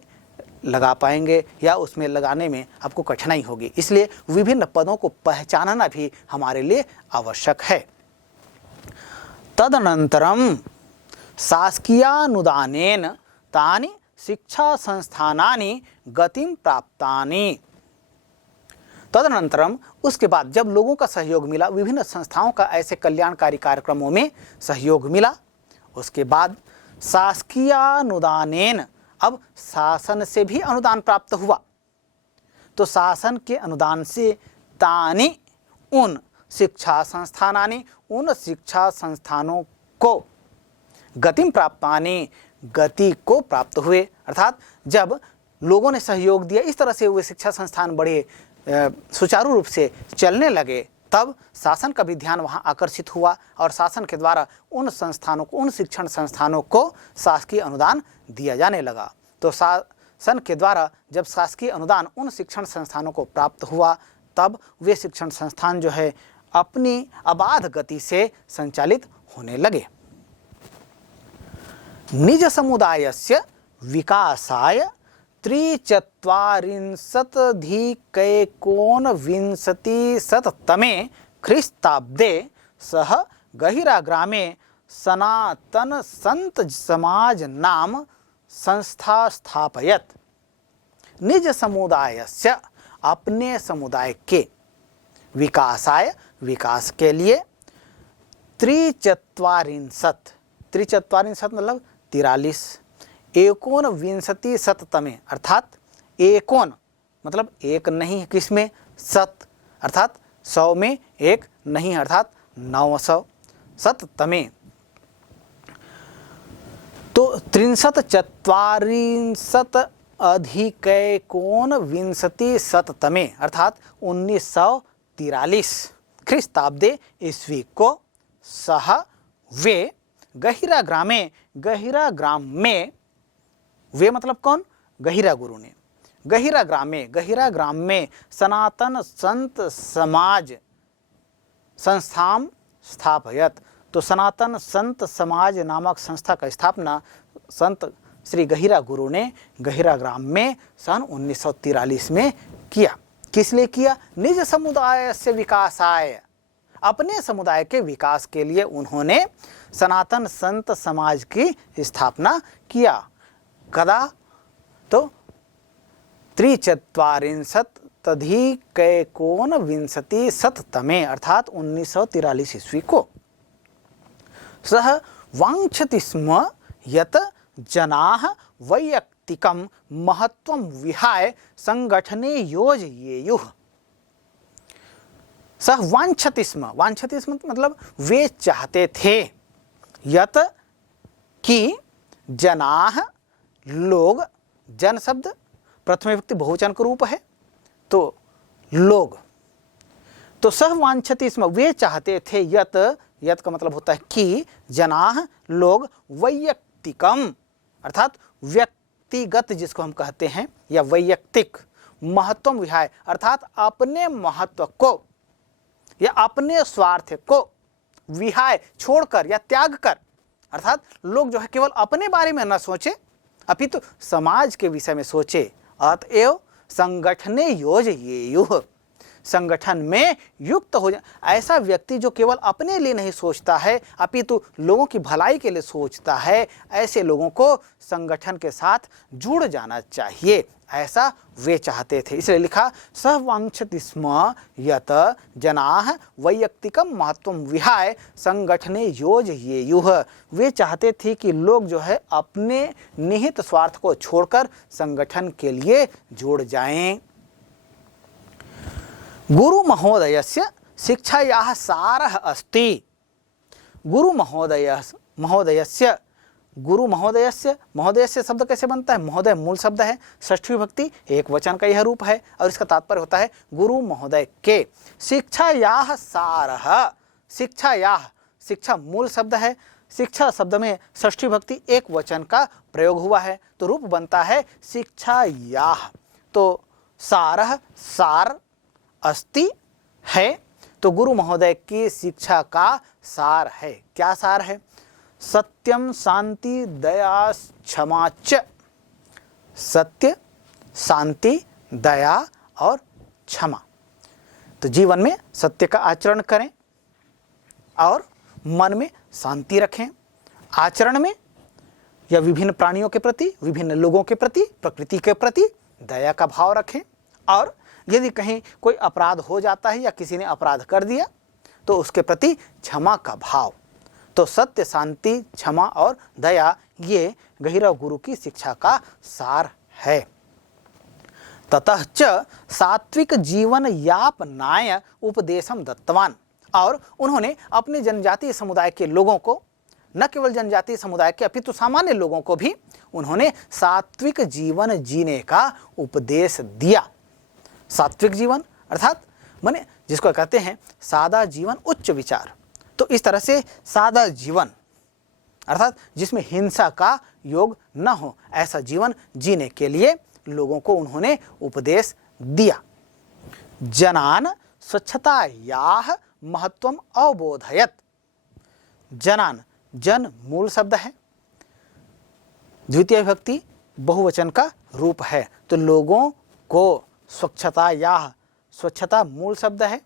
लगा पाएंगे या उसमें लगाने में आपको कठिनाई होगी। इसलिए विभिन्न पदों को पहचानना भी हमारे लिए आवश्यक है। तदनंतरम शासकीयानुदानेन तानि शिक्षा संस्थानानि गतिं प्राप्तानि। तदनंतरम, उसके बाद जब लोगों का सहयोग मिला, विभिन्न संस्थाओं का ऐसे कल्याणकारी कार्यक्रमों में सहयोग मिला, उसके बाद शासकीयानुदानेन, अब शासन से भी अनुदान प्राप्त हुआ, तो शासन के अनुदान से तानि, उन शिक्षा संस्थानानि, उन शिक्षा संस्थानों को, गतिम प्राप्तानि, गति को प्राप्त हुए। अर्थात जब लोगों ने सहयोग दिया, इस तरह से वे शिक्षा संस्थान बड़े सुचारू रूप से चलने लगे, तब शासन का भी ध्यान वहाँ आकर्षित हुआ और शासन के द्वारा उन संस्थानों को, उन शिक्षण संस्थानों को शासकीय अनुदान दिया जाने लगा। तो शासन के द्वारा जब शासकीय अनुदान उन शिक्षण संस्थानों को प्राप्त हुआ, तब वे शिक्षण संस्थान जो है अपनी अबाध गति से संचालित होने लगे। निज समुदायस्य विकासाय 43,1920 ख्रीस्ताब्दे सह गहिरा ग्रामे सनातन संत समाज नाम संस्था स्थापयत। निज समुदायस्य, अपने समुदाय के, विकासाय, विकास के लिए, 43 मतलब 43, 1920 अर्थात एकोन मतलब एक नहीं, किसमें? सत अर्थात 100 में एक नहीं, अर्थात 900, शततमे, तो 43,1920 अर्थात 1943 ख्रीस्ताब्दे ईस्वी को सह वे गहिरा ग्रामे, गहिरा ग्राम में, वे मतलब कौन? गहिरा गुरु ने। गहिरा ग्राम में सनातन संत समाज संस्थाम स्थापयत। तो सनातन संत समाज नामक संस्था का स्थापना संत श्री गहिरा गुरु ने गहिरा ग्राम में सन 1943 में किया। किस लिए किया? निज समुदाय से विकासाय, अपने समुदाय के विकास के लिए उन्होंने सनातन संत समाज की स्थापना किया। कदा? तो 43,1920 अर्थात 1943 ईस्वी को। सह वाञ्छति स्म यत जनाः वैयक्तिकं महत्वं विहाय संगठने योजयेयुः। सह वाञ्छति स्म, वाञ्छति स्म मतलब वे चाहते थे, यत कि जनाः, लोग, जन शब्द प्रथम विभक्ति बहुवचन का रूप है, तो लोग। तो सह वांछति, इसमें वे चाहते थे, यत, यत का मतलब होता है कि, जनाः लोग, वैयक्तिकम अर्थात व्यक्तिगत जिसको हम कहते हैं, या वैयक्तिक, महत्व विहाय अर्थात अपने महत्व को या अपने स्वार्थ को विहाय छोड़कर या त्याग कर, अर्थात लोग जो है केवल अपने बारे में न सोचे अपितु समाज के विषय में सोचे। अतएव संगठने योजयेयुः, संगठन में युक्त हो जाए। ऐसा व्यक्ति जो केवल अपने लिए नहीं सोचता है अपितु लोगों की भलाई के लिए सोचता है, ऐसे लोगों को संगठन के साथ जुड़ जाना चाहिए, ऐसा वे चाहते थे। इसलिए लिखा सह वांछति स्म यत जनाः वैयक्तिकम महत्वम विहाय संगठने योजयेयुः। वे चाहते थे कि लोग जो है अपने निहित स्वार्थ को छोड़कर संगठन के लिए जुड़ जाएं। गुरु महोदयस्य शिक्षायाः सारः अस्ति। गुरु महोदयस्य, गुरु महोदयस्य शब्द कैसे बनता है? महोदय मूल शब्द है, षष्ठी विभक्ति एक वचन का यह रूप है और इसका तात्पर्य होता है गुरु महोदय के। शिक्षायाः सारः, शिक्षायाः, शिक्षा मूल शब्द है, शिक्षा शब्द में षष्ठी विभक्ति एक वचन का प्रयोग हुआ है तो रूप बनता है शिक्षायाः। तो सारः, सार, अस्ति है, तो गुरु महोदय की शिक्षा का सार है। क्या सार है? सत्यम शांति दया क्षमा च। सत्य, शांति, दया और क्षमा। तो जीवन में सत्य का आचरण करें और मन में शांति रखें। आचरण में या विभिन्न प्राणियों के प्रति, विभिन्न लोगों के प्रति, प्रकृति के प्रति दया का भाव रखें। और यदि कहीं कोई अपराध हो जाता है या किसी ने अपराध कर दिया तो उसके प्रति क्षमा का भाव। तो सत्य, शांति, क्षमा और दया ये गहिरा गुरु की शिक्षा का सार है। ततः च सात्विक जीवन यापनाय उपदेशम दत्तवान। और उन्होंने अपने जनजातीय समुदाय के लोगों को, न केवल जनजातीय समुदाय के अपितु सामान्य लोगों को भी उन्होंने सात्विक जीवन जीने का उपदेश दिया। सात्विक जीवन अर्थात माने जिसको कहते हैं सादा जीवन उच्च विचार। तो इस तरह से सादा जीवन अर्थात जिसमें हिंसा का योग न हो, ऐसा जीवन जीने के लिए लोगों को उन्होंने उपदेश दिया। जनान स्वच्छतायाः महत्वम अवबोधयत। जनान, जन मूल शब्द है, द्वितीय विभक्ति बहुवचन का रूप है। तो लोगों को स्वच्छतायाः, स्वच्छता मूल शब्द है,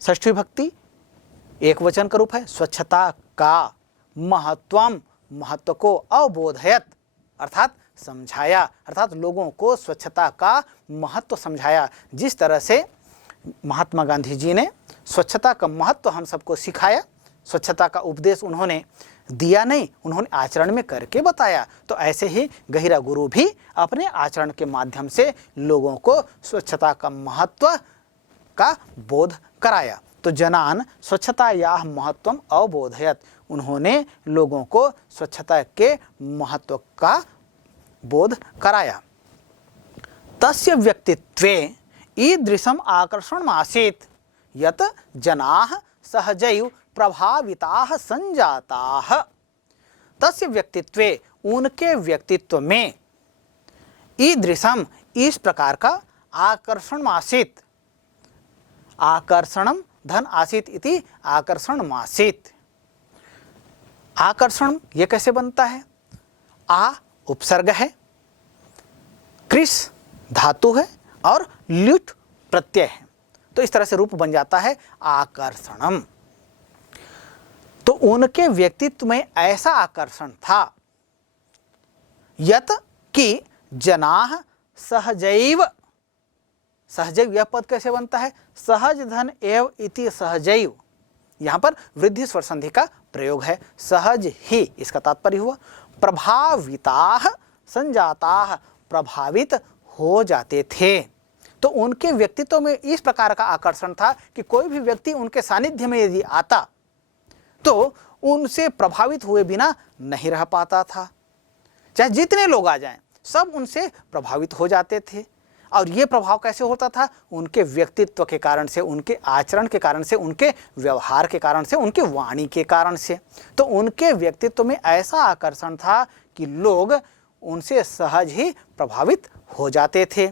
षष्ठी विभक्ति एक वचन का रूप है, स्वच्छता का, महत्वम, महत्व को, अवबोधयत अर्थात समझाया, अर्थात लोगों को स्वच्छता का महत्व समझाया। जिस तरह से महात्मा गांधी जी ने स्वच्छता का महत्व हम सबको सिखाया, स्वच्छता का उपदेश उन्होंने दिया नहीं, उन्होंने आचरण में करके बताया। तो ऐसे ही गहिरा गुरु भी अपने आचरण के माध्यम से लोगों को स्वच्छता का महत्व का बोध कराया। तो जनान स्वच्छतायाः महत्वम अवबोधयत, उन्होंने लोगों को स्वच्छता के महत्व का बोध कराया। तस्य व्यक्तित्वे ईदृशम आकर्षणमासीत् यत जनाः सहजैव प्रभाविताः संजाताः। तस्य व्यक्तित्वे, उनके व्यक्तित्व में, ईदृशम इस प्रकार का, आकर्षणमासीत्, आकर्षणम धन आसीत् इति आकर्षणमासीत्। आकर्षण ये कैसे बनता है? आ उपसर्ग है, कृष धातु है और ल्युट प्रत्यय है। तो इस तरह से रूप बन जाता है आकर्षणम। तो उनके व्यक्तित्व में ऐसा आकर्षण था यत कि जनाः सहजैव, सहजैव यह पद कैसे बनता है? सहज धन एव इति सहजैव, यहां पर वृद्धि स्वर संधि का प्रयोग है, सहज ही इसका तात्पर्य हुआ। प्रभाविताः संजाताः, प्रभावित हो जाते थे। तो उनके व्यक्तित्व में इस प्रकार का आकर्षण था कि कोई भी व्यक्ति उनके सानिध्य में यदि आता तो उनसे प्रभावित हुए बिना नहीं रह पाता था। चाहे जितने लोग आ जाएं, सब उनसे प्रभावित हो जाते थे। और ये प्रभाव कैसे होता था? उनके व्यक्तित्व के कारण से, उनके आचरण के कारण से, उनके व्यवहार के कारण से, उनके वाणी के कारण से। तो उनके व्यक्तित्व में ऐसा आकर्षण था कि लोग उनसे सहज ही प्रभावित हो जाते थे।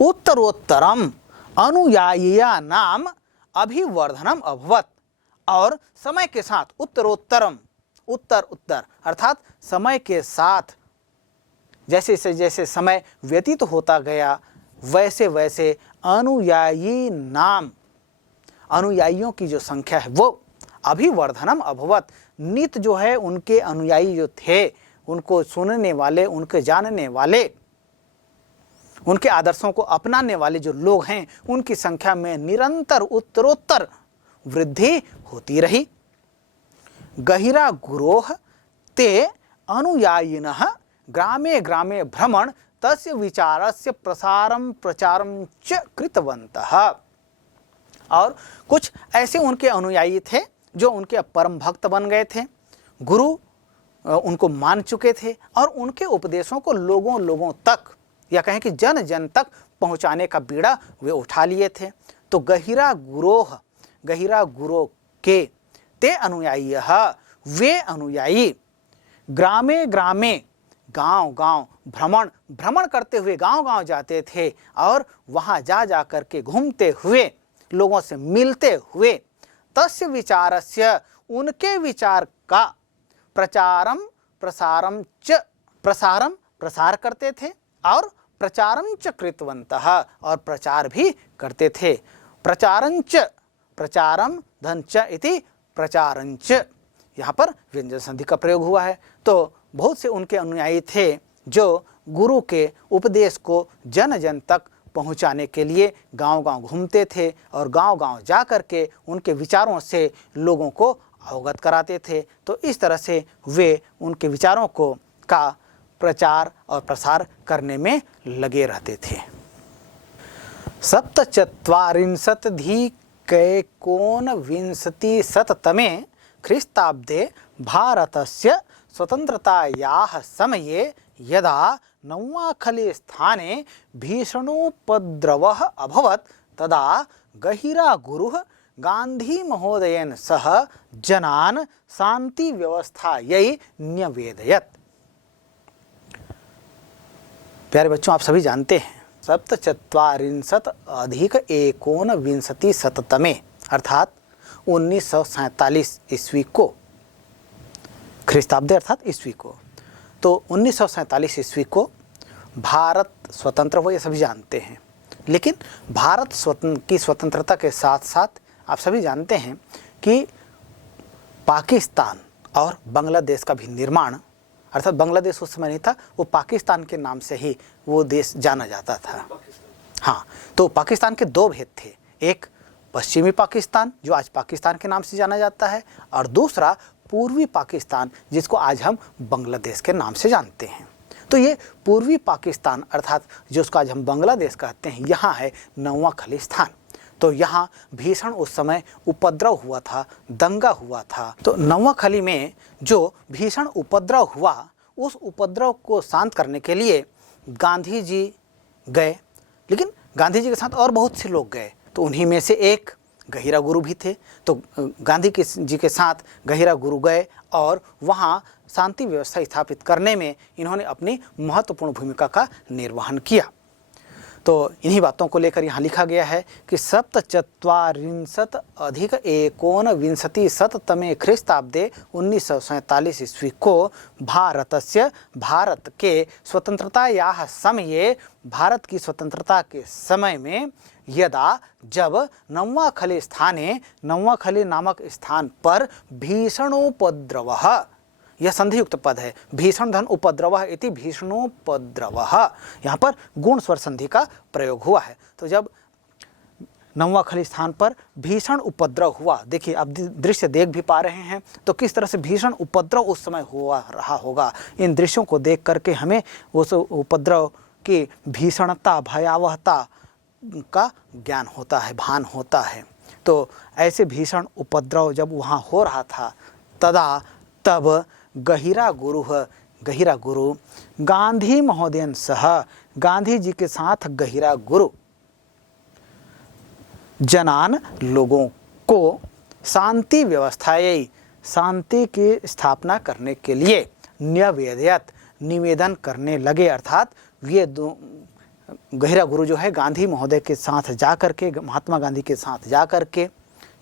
उत्तरोत्तरम अनुयायिया नाम अभिवर्धनम अभवत, और समय के साथ उत्तरोत्तरम, उत्तर उत्तर अर्थात समय के साथ जैसे जैसे समय व्यतीत होता गया वैसे वैसे अनुयायी नाम, अनुयायियों की जो संख्या है वो अभिवर्धनम अभवत, नित जो है उनके अनुयायी जो थे, उनको सुनने वाले, उनके जानने वाले, उनके आदर्शों को अपनाने वाले जो लोग हैं उनकी संख्या में निरंतर उत्तरोत्तर वृद्धि होती रही। गहिरा गुरोह ते अनुयायिनः ग्रामे ग्रामे भ्रमण तस्य विचारस्य प्रसारम प्रचारम च कृतवन्तः। और कुछ ऐसे उनके अनुयायी थे जो उनके परम भक्त बन गए थे, गुरु उनको मान चुके थे और उनके उपदेशों को लोगों लोगों तक, या कहें कि जन जन तक पहुंचाने का बीड़ा वे उठा लिए थे। तो गहिरा गुरोह, गहिरा गुरु के ते अनुयायी, वे अनुयायी ग्रामे ग्रामे, गांव गांव भ्रमण करते हुए गांव गांव जाते थे और वहां जा जा करके घूमते हुए, लोगों से मिलते हुए, तस्य विचारस्य, उनके विचार का प्रचारम प्रसारम च, प्रसार करते थे और प्रचारम च कृतवन्तः, और प्रचार भी करते थे। प्रचारंच, प्रचारम धन च इति प्रचारंच, यहाँ पर व्यंजन संधि का प्रयोग हुआ है। तो बहुत से उनके अनुयायी थे जो गुरु के उपदेश को जन जन तक पहुंचाने के लिए गांव गांव घूमते थे और गांव गांव जा कर के उनके विचारों से लोगों को अवगत कराते थे। तो इस तरह से वे उनके विचारों को का प्रचार और प्रसार करने में लगे रहते थे। सप्तचत्वारिंशदधिकैकोनविंशतिशततमे ख्रीस्ताब्दे भारतस्य स्वतन्त्रतायाः समये यदा नौवाखली स्थाने भीषणोपद्रवः अभवत् तदा गहिरा गुरुः गांधी महोदयेन सह जनान् शांति व्यवस्थायै न्यवेदयत्। प्यारे बच्चों, आप सभी जानते हैं सप्तचत्वारिंशदधिकैकोनविंशतिशततमे अर्थात 1947 ईस्वी को, ख्रीस्ताब्दे अर्थात ईस्वी को, तो 1947 ईस्वी को भारत स्वतंत्र हुआ, ये सभी जानते हैं। लेकिन भारत की स्वतंत्रता के साथ साथ आप सभी जानते हैं कि पाकिस्तान और बांग्लादेश का भी निर्माण, अर्थात बांग्लादेश उस समय नहीं था, वो पाकिस्तान के नाम से ही वो देश जाना जाता था। हाँ, तो पाकिस्तान के दो भेद थे, एक पश्चिमी पाकिस्तान जो आज पाकिस्तान के नाम से जाना जाता है, और दूसरा पूर्वी पाकिस्तान जिसको आज हम बांग्लादेश के नाम से जानते हैं। तो ये पूर्वी पाकिस्तान अर्थात जो उसको आज हम बांग्लादेश कहते हैं, यहाँ है नौवां खलिस्तान। तो यहाँ भीषण उस समय उपद्रव हुआ था, दंगा हुआ था। तो नौवां खली में जो भीषण उपद्रव हुआ, उस उपद्रव को शांत करने के लिए गांधी जी गए, लेकिन गांधी जी के साथ और बहुत से लोग गए। तो उन्हीं में से एक गहिरा गुरु भी थे। तो गांधी जी के साथ गहिरा गुरु गए और वहाँ शांति व्यवस्था स्थापित करने में इन्होंने अपनी महत्वपूर्ण भूमिका का निर्वहन किया। तो इन्हीं बातों को लेकर यहाँ लिखा गया है कि सप्तचत्वारिंशदधिकैकोनविंशतिशततमे ख्रीस्ताब्दे 1947 ईस्वी को भारत के स्वतंत्रतायाः समये, भारत की स्वतंत्रता के समय में, यदा जब नौवाखली स्थाने, नौवाखली नामक स्थान पर भीषणोपद्रवः, यह संधियुक्त पद है, भीषण धन उपद्रवः इति भीषणोपद्रवः, यहाँ पर गुण स्वर संधि का प्रयोग हुआ है। तो जब नौवाखली स्थान पर भीषण उपद्रव हुआ, देखिए आप दृश्य देख भी पा रहे हैं, तो किस तरह से भीषण उपद्रव उस समय हुआ रहा होगा। इन दृश्यों को देख करके हमें उस उपद्रव की भीषणता, भयावहता का ज्ञान होता है, भान होता है। तो ऐसे भीषण उपद्रव जब वहाँ हो रहा था, तब गहिरा गुरु गांधी महोदयन सह, गांधी जी के साथ गहिरा गुरु जनान लोगों को शांति व्यवस्थाएं, शांति की स्थापना करने के लिए न्यवेदयत निवेदन करने लगे। अर्थात ये गहिरा गुरु जो है गांधी महोदय के साथ जाकर के, महात्मा गांधी के साथ जाकर के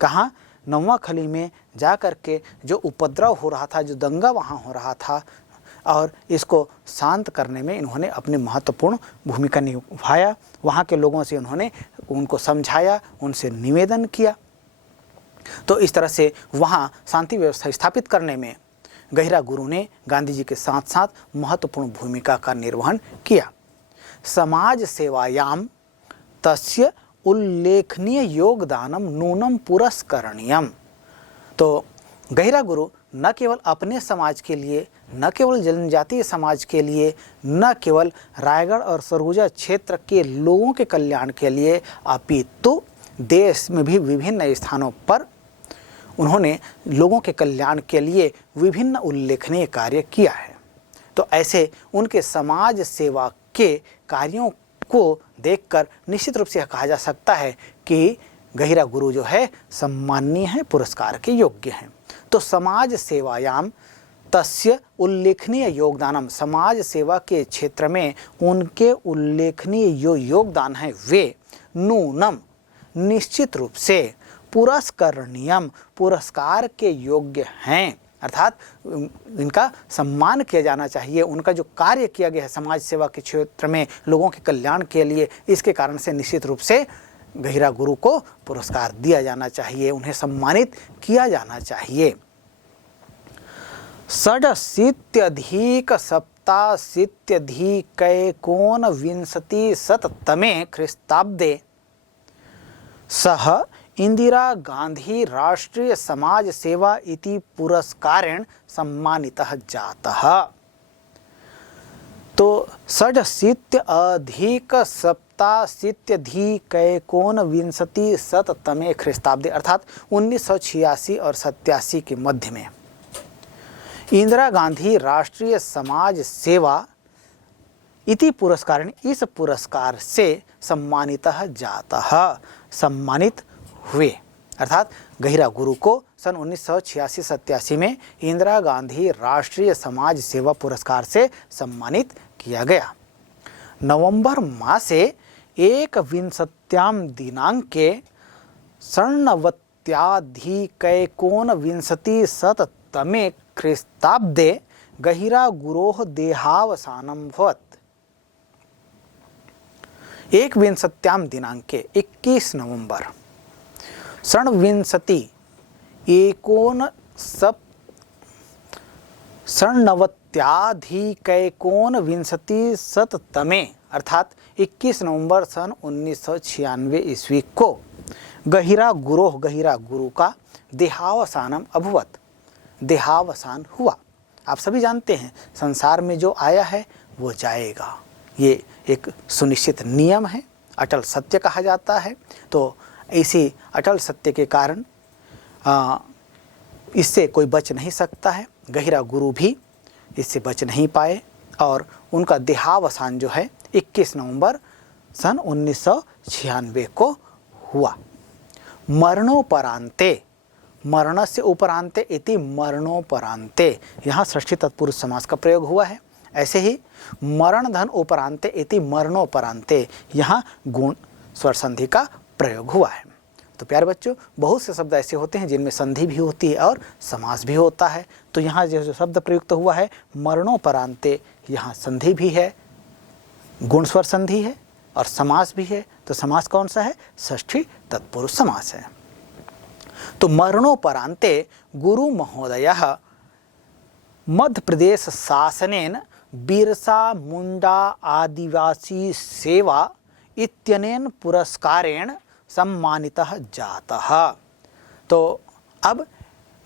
कहाँ, नौवाखली में जाकर के जो उपद्रव हो रहा था, जो दंगा वहाँ हो रहा था, और इसको शांत करने में इन्होंने अपनी महत्वपूर्ण भूमिका निभाया। वहाँ के लोगों से उन्होंने उनको समझाया, उनसे निवेदन किया। तो इस तरह से वहाँ शांति व्यवस्था स्थापित करने में गहिरा गुरु ने गांधी जी के साथ साथ महत्वपूर्ण भूमिका का निर्वहन किया। समाज सेवायाम तस्य उल्लेखनीय योगदानम नूनम पुरस्करणीयम। तो गहिरा गुरु न केवल अपने समाज के लिए, न केवल जनजातीय समाज के लिए, न केवल रायगढ़ और सरगुजा क्षेत्र के लोगों के कल्याण के लिए, अपितु देश में भी विभिन्न स्थानों पर उन्होंने लोगों के कल्याण के लिए विभिन्न उल्लेखनीय कार्य किया है। तो ऐसे उनके समाज सेवा के कार्यों को देखकर निश्चित रूप से कहा जा सकता है कि गहिरा गुरु जो है सम्माननीय है, पुरस्कार के योग्य हैं। तो समाज सेवायाम तस्य उल्लेखनीय योगदानम, समाज सेवा के क्षेत्र में उनके उल्लेखनीय जो योगदान है वे नूनम निश्चित रूप से पुरस्करणीयम, पुरस्कार के योग्य हैं। अर्थात इनका सम्मान किया जाना चाहिए। उनका जो कार्य किया गया है समाज सेवा के क्षेत्र में लोगों के कल्याण के लिए, इसके कारण से निश्चित रूप से गहिरा गुरु को पुरस्कार दिया जाना चाहिए, उन्हें सम्मानित किया जाना चाहिए। षडशीत्यधिक सप्ताशीत्यधिकैकोनविंशतिशततमे ख्रीस्ताब्दे सः इंदिरा गांधी राष्ट्रीय समाज सेवा इति पुरस्कारेण सम्मानितः जातः। तो षडशीत्यधिक सप्ताशीत्यधिकैकोनविंशतिशततमे ख्रीस्ताब्दे अर्थात 1986 और 87 के मध्य में इंदिरा गांधी राष्ट्रीय समाज सेवा इति पुरस्कारेण, इस पुरस्कार से सम्मानितः जातः, सम्मानित हुए। अर्थात गहिरा गुरु को सन 1986-87 में इंदिरा गांधी राष्ट्रीय समाज सेवा पुरस्कार से सम्मानित किया गया। नवंबर मासे 21 दिनांके षण्णवत्याधिकैकोनविंशतिशततमे ख्रीस्ताब्दे गहिरा गुरोः देहावसानं भवत्। 21 दिनांके 21 नवंबर षण्णवत्याधिकैकोनविंशतिशततमे अर्थात 21 नवंबर सन 1996 ईस्वी को गहिरा गुरु का देहावसानम अभवत, देहावसान हुआ। आप सभी जानते हैं संसार में जो आया है वो जाएगा, ये एक सुनिश्चित नियम है, अटल सत्य कहा जाता है। तो इसी अटल सत्य के कारण इससे कोई बच नहीं सकता है। गहिरा गुरु भी इससे बच नहीं पाए और उनका देहावसान जो है 21 नवंबर सन 1996 को हुआ। मरणोपरांते, मरणस्य उपरांते इति मरणोपरांते, यहाँ षष्ठी तत्पुरुष समास का प्रयोग हुआ है। ऐसे ही मरण धन उपरांते इति मरणोपरांते, यहाँ गुण स्वर संधि का प्रयोग हुआ है। तो प्यारे बच्चों, बहुत से शब्द ऐसे होते हैं जिनमें संधि भी होती है और समास भी होता है। तो यहाँ जो शब्द प्रयुक्त हुआ है मरणोपरांते, यहाँ संधि भी है, गुण स्वर संधि है और समास भी है। तो समास कौन सा है? षष्ठी तत्पुरुष समास है। तो मरणोपरांते गुरु महोदयः मध्य प्रदेश शासनेन बिरसा मुंडा आदिवासी सेवा इत्यनेन पुरस्कारेण सम्मानितः जातः। तो अब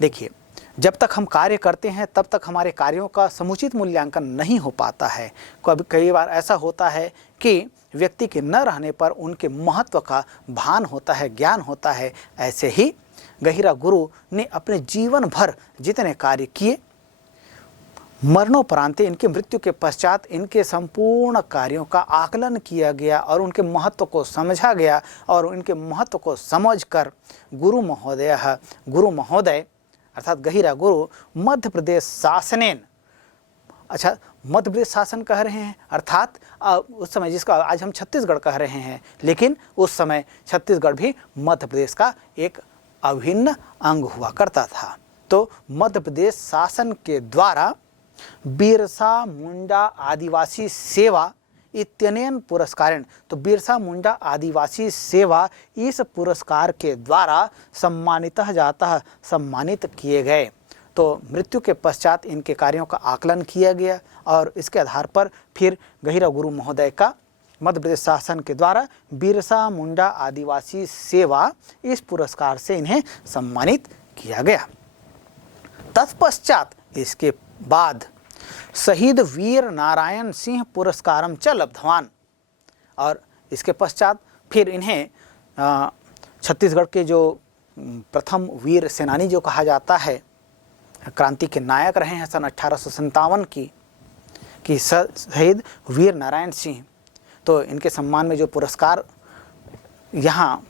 देखिए, जब तक हम कार्य करते हैं तब तक हमारे कार्यों का समुचित मूल्यांकन नहीं हो पाता है। कई बार ऐसा होता है कि व्यक्ति के न रहने पर उनके महत्व का भान होता है, ज्ञान होता है। ऐसे ही गहिरा गुरु ने अपने जीवन भर जितने कार्य किए, मरणोपरांत इनकी मृत्यु के पश्चात इनके संपूर्ण कार्यों का आकलन किया गया और उनके महत्व को समझा गया और उनके महत्व को समझकर गुरु महोदय अर्थात गहिरा गुरु मध्य प्रदेश शासनेन, अच्छा मध्य प्रदेश शासन कह रहे हैं अर्थात उस समय जिसका आज हम छत्तीसगढ़ कह रहे हैं, लेकिन उस समय छत्तीसगढ़ भी मध्य प्रदेश का एक अभिन्न अंग हुआ करता था। तो मध्य प्रदेश शासन के द्वारा बिरसा मुंडा आदिवासी सेवा इत्यनेन पुरस्कारेण, तो बिरसा मुंडा आदिवासी सेवा इस पुरस्कार के द्वारा सम्मानित किए गए। तो मृत्यु के पश्चात इनके कार्यों का आकलन किया गया और इसके आधार पर फिर गहिरा गुरु महोदय का मध्य प्रदेश शासन के द्वारा बिरसा मुंडा आदिवासी सेवा इस पुरस्कार से इन्हें सम्मानित किया गया। तत्पश्चात इसके बाद शहीद वीर नारायण सिंह पुरस्कारम च लब्धवान, और इसके पश्चात फिर इन्हें छत्तीसगढ़ के जो प्रथम वीर सेनानी जो कहा जाता है, क्रांति के नायक रहे हैं सन 1857 की शहीद वीर नारायण सिंह, तो इनके सम्मान में जो पुरस्कार यहाँ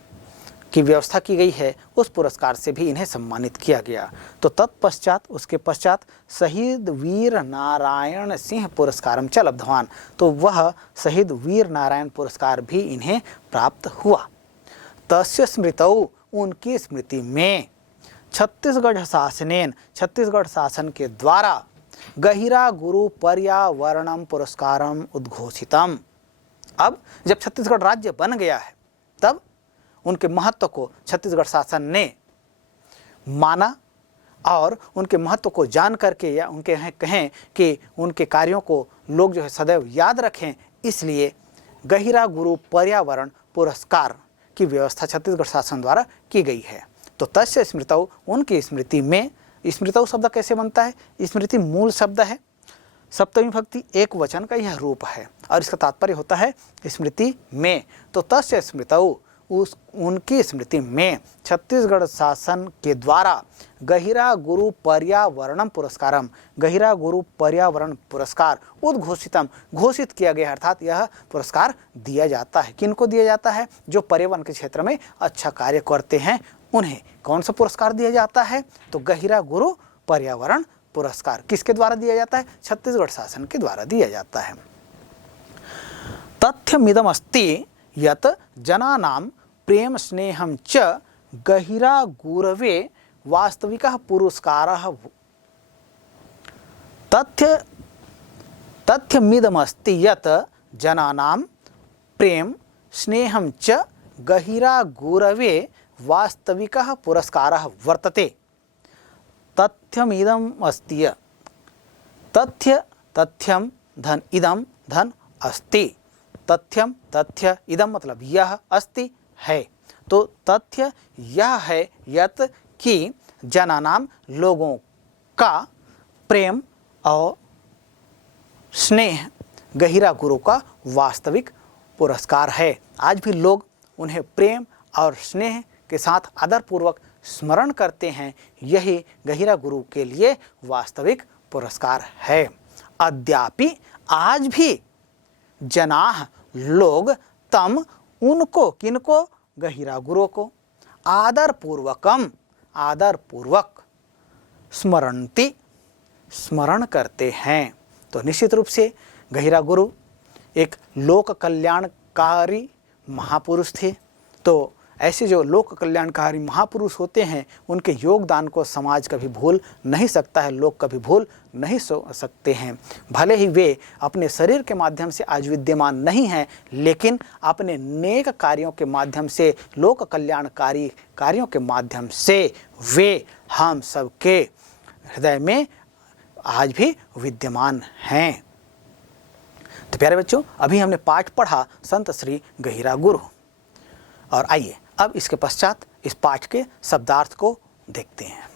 की व्यवस्था की गई है उस पुरस्कार से भी इन्हें सम्मानित किया गया। तो तत्पश्चात उसके पश्चात शहीद वीर नारायण सिंह पुरस्कारम च लब्धवान, तो वह शहीद वीर नारायण पुरस्कार भी इन्हें प्राप्त हुआ। तस्य स्मृतौ, उनकी स्मृति में छत्तीसगढ़ शासन के द्वारा गहिरा गुरु पर्यावरणम पुरस्कारम उद्घोषितम। अब जब छत्तीसगढ़ राज्य बन गया है तब उनके महत्व को छत्तीसगढ़ शासन ने माना और उनके महत्व को जान करके या उनके यहाँ कहें कि उनके कार्यों को लोग जो है सदैव याद रखें, इसलिए गहिरा गुरु पर्यावरण पुरस्कार की व्यवस्था छत्तीसगढ़ शासन द्वारा की गई है। तो तस्य स्मृतौ, उनकी स्मृति में, स्मृतौ शब्द कैसे बनता है? स्मृति मूल शब्द है, सप्तमी भक्ति एक वचन का यह रूप है और इसका तात्पर्य होता है स्मृति में। तो तस्य स्मृतौ, उनकी स्मृति में छत्तीसगढ़ शासन के द्वारा गहिरा गुरु पर्यावरणम पुरस्कारम, गहिरा गुरु पर्यावरण पुरस्कार उद्घोषितम, घोषित किया गया, अर्थात यह पुरस्कार दिया जाता है। किनको दिया जाता है? जो पर्यावरण के क्षेत्र में अच्छा कार्य करते हैं उन्हें। कौन सा पुरस्कार दिया जाता है? तो गहिरा गुरु पर्यावरण पुरस्कार किसके द्वारा दिया जाता है? छत्तीसगढ़ शासन के द्वारा दिया जाता है। तथ्यमिदम अस्ति यत जनानां प्रेम स्नेहम च गहिरा गुरवे वास्तविकः पुरस्कारः। तथ्यमिदमस्ति यत जनानां प्रेम स्नेहम च गहिरा गुरवे वास्तविकः पुरस्कारः वर्तते। तथ्यमिदम अस्ति, तथ्यम धन इदम धन अस्ति, तथ्यम तथ्य इदम मतलब यह, अस्ति है, तो तथ्य यह है यत कि जनानाम लोगों का प्रेम और स्नेह गहिरा गुरु का वास्तविक पुरस्कार है। आज भी लोग उन्हें प्रेम और स्नेह के साथ आदरपूर्वक स्मरण करते हैं, यही गहिरा गुरु के लिए वास्तविक पुरस्कार है। अद्यापि आज भी जनाः लोग तम उनको, किनको? गहिरा गुरु को आदरपूर्वक स्मरणति, स्मरण करते हैं। तो निश्चित रूप से गहिरा गुरु एक लोक कल्याणकारी महापुरुष थे। तो ऐसे जो लोक कल्याणकारी महापुरुष होते हैं उनके योगदान को समाज कभी भूल नहीं सकता है, लोग कभी भूल नहीं सकते हैं। भले ही वे अपने शरीर के माध्यम से आज विद्यमान नहीं हैं, लेकिन अपने नेक कार्यों के माध्यम से, लोक कल्याणकारी कार्यों के माध्यम से वे हम सबके हृदय में आज भी विद्यमान हैं। तो प्यारे बच्चों, अभी हमने पाठ पढ़ा संत श्री गहिरा गुरु, और आइए अब इसके पश्चात इस पाठ के शब्दार्थ को देखते हैं।